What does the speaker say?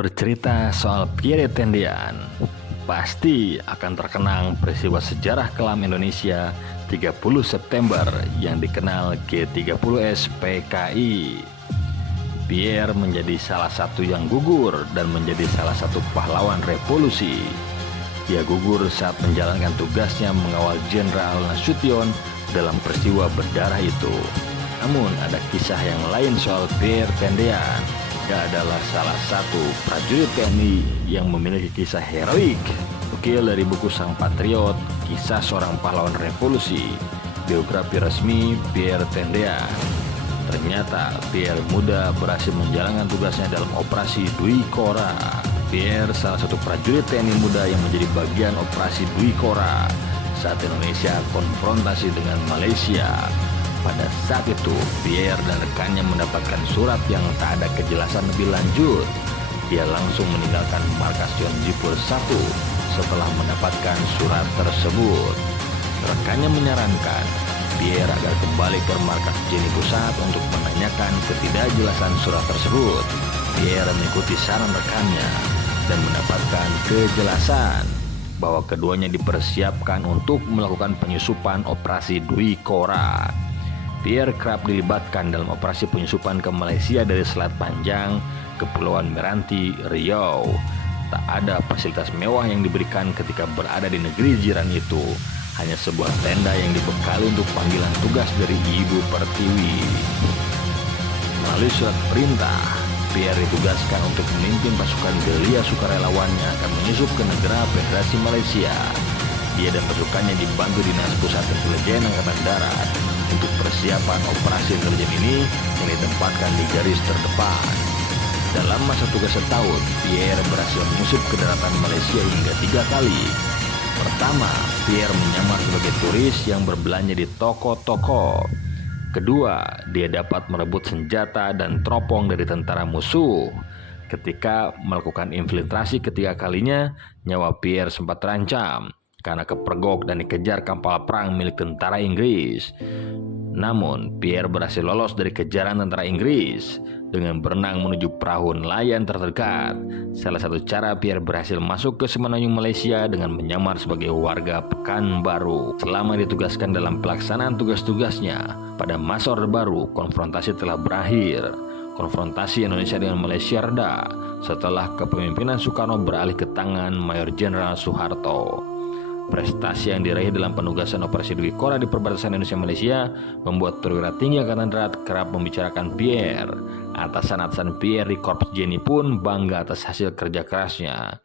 Bercerita soal Pierre Tendean, pasti akan terkenang peristiwa sejarah kelam Indonesia 30 September yang dikenal G30S PKI. Pierre menjadi salah satu yang gugur dan menjadi salah satu pahlawan revolusi. Dia gugur saat menjalankan tugasnya mengawal Jenderal Nasution dalam peristiwa berdarah itu. Namun ada kisah yang lain soal Pierre Tendean. Dia adalah salah satu prajurit TNI yang memiliki kisah heroik. Ukil dari buku Sang Patriot, kisah seorang pahlawan revolusi, biografi resmi Pierre Tendean. Ternyata Pierre muda berhasil menjalankan tugasnya dalam operasi Dwi Kora. Pierre salah satu prajurit TNI muda yang menjadi bagian operasi Dwi Kora saat Indonesia konfrontasi dengan Malaysia. Pada saat itu, Pierre dan rekannya mendapatkan surat yang tak ada kejelasan lebih lanjut. Dia langsung meninggalkan markas Yonjipur 1 setelah mendapatkan surat tersebut. Rekannya menyarankan Pierre agar kembali ke markas Jenny Pusat untuk menanyakan ketidakjelasan surat tersebut. Pierre mengikuti saran rekannya dan mendapatkan kejelasan bahwa keduanya dipersiapkan untuk melakukan penyusupan operasi Dwi Kora. Pierre kerap dilibatkan dalam operasi penyusupan ke Malaysia dari Selat Panjang, Kepulauan Meranti, Riau. Tak ada fasilitas mewah yang diberikan ketika berada di negeri jiran itu. Hanya sebuah tenda yang dibekali untuk panggilan tugas dari Ibu Pertiwi. Melalui surat perintah, Pierre ditugaskan untuk memimpin pasukan gerilya sukarelawan yang akan menyusup ke negara Federasi Malaysia. Dia dan pasukannya dibantu Dinas Pusat Intelijen Angkatan Darat untuk persiapan operasi intelijen ini yang ditempatkan di garis terdepan. Dalam masa tugas setahun, Pierre berhasil menyusup ke daratan Malaysia hingga 3 kali. Pertama, Pierre menyamar sebagai turis yang berbelanja di toko-toko. Kedua, dia dapat merebut senjata dan teropong dari tentara musuh. Ketika melakukan infiltrasi ketiga kalinya, nyawa Pierre sempat terancam karena kepergok dan dikejar kapal perang milik tentara Inggris. Namun, Pierre berhasil lolos dari kejaran tentara Inggris dengan berenang menuju perahu nelayan terdekat. Salah satu cara Pierre berhasil masuk ke Semenanjung Malaysia dengan menyamar sebagai warga Pekanbaru. Selama ditugaskan dalam pelaksanaan tugas-tugasnya, pada masa Orde Baru, konfrontasi telah berakhir. Konfrontasi Indonesia dengan Malaysia reda setelah kepemimpinan Soekarno beralih ke tangan Mayor Jenderal Soeharto. Prestasi yang diraih dalam penugasan operasi Dwi Kora di perbatasan Indonesia-Malaysia membuat perwira tinggi Angkatan Darat kerap membicarakan Pierre. Atasan-atasan Pierre di Korps Jenny pun bangga atas hasil kerja kerasnya.